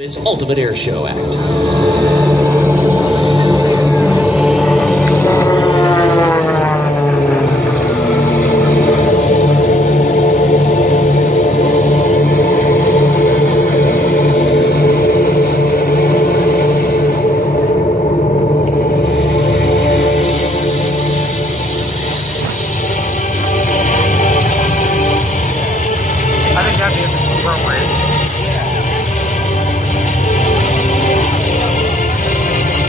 His Ultimate Air Show Act. I think that'd be a super win.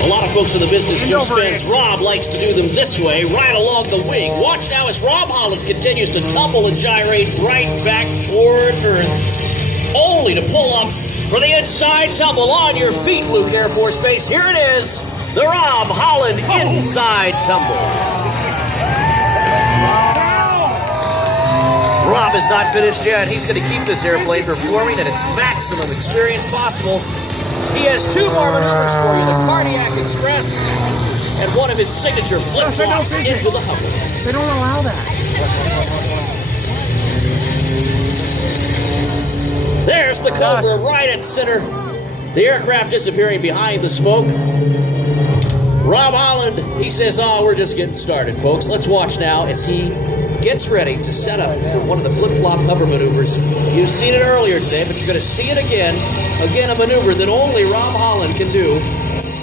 A lot of folks in the business do spins. Rob likes to do them this way, right along the wing. Watch now as Rob Holland continues to tumble and gyrate right back toward Earth, only to pull up for the inside tumble. On your feet, Luke Air Force Base. Here it is, the Rob Holland inside tumble. Rob is not finished yet. He's going to keep this airplane performing at its maximum experience possible. He has two more maneuvers for you, the Cardiac Express and one of his signature flip-flops into the hover. They don't allow that. There's the Cobra right at center. The aircraft disappearing behind the smoke. Rob Holland, he says, oh, we're just getting started, folks. Let's watch now as he gets ready to set up for one of the flip-flop hover maneuvers. You've seen it earlier today, but you're going to see it again. Again, a maneuver that only Rob Holland can do.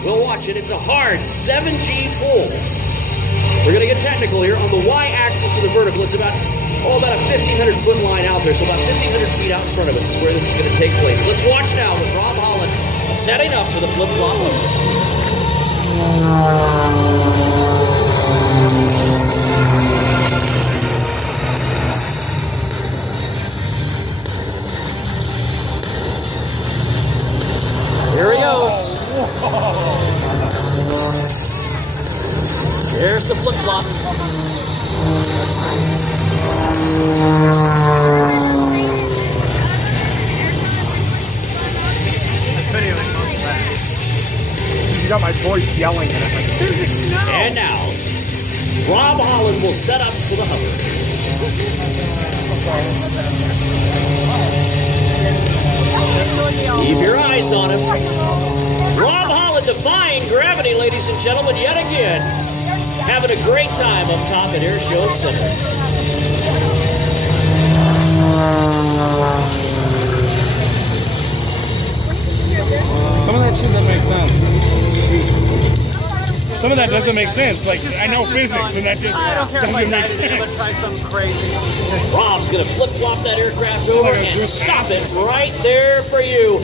We'll watch it. It's a hard 7G pull. We're going to get technical here. On the y-axis to the vertical, it's about a 1,500-foot line out there, so about 1,500 feet out in front of us is where this is going to take place. Let's watch now with Rob Holland setting up for the flip-flop hover. Here he goes. There's the flip-flop. This video is not bad. You got my voice yelling at it like, physics, no! And now, Rob Holland will set up for the hover. Keep your eyes on him. Rob Holland defying gravity, ladies and gentlemen, yet again. Having a great time up top at Air Show Center. Some of that shit doesn't make sense. Jesus. Some of that doesn't make sense. Like, I know physics, and that just doesn't make sense. Try something crazy. Rob's going to flip-flop that aircraft over and stop it right there for you.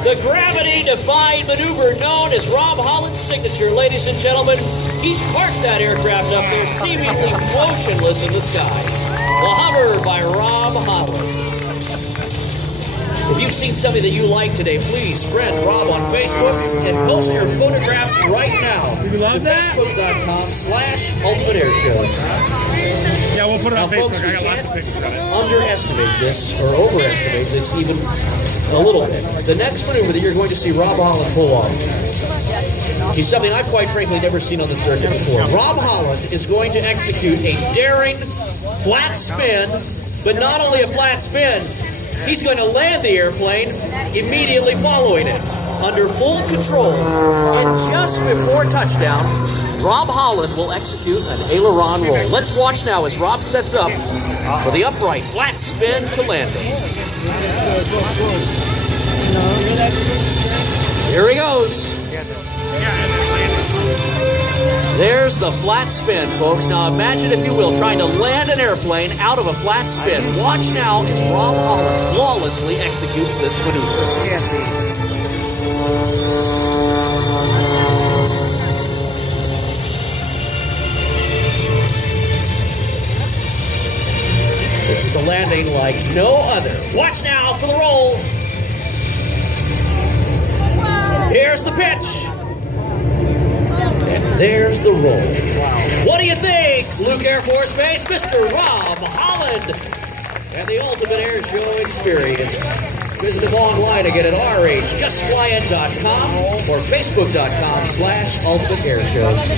The gravity-defying maneuver known as Rob Holland's signature, ladies and gentlemen. He's parked that aircraft up there, seemingly motionless in the sky. The hover by Rob Holland. If you've seen something that you like today, please friend Rob on Facebook and post your photographs right now to Facebook.com/Ultimate Air Shows. Yeah, we'll put it on Now, Facebook. folks, I got lots of pictures of it. Underestimate this or overestimate this even a little bit. The next maneuver that you're going to see Rob Holland pull off is something I've quite frankly never seen on the circuit before. Rob Holland is going to execute a daring flat spin, but not only a flat spin, he's going to land the airplane immediately following it. Under full control, and just before touchdown, Rob Holland will execute an aileron roll. Let's watch now as Rob sets up for the upright flat spin to landing. Here he goes. There's the flat spin, folks. Now imagine, if you will, trying to land an airplane out of a flat spin. Watch now as Rob Holland flawlessly executes this maneuver. This is a landing like no other. Watch now for the roll. Here's the pitch. And there's the roll. What do you think, Luke Air Force Base? Mr. Rob Holland and the Ultimate Air Show experience. Visit him online again at rhjustflyit.com or facebook.com/Ultimate Air Shows.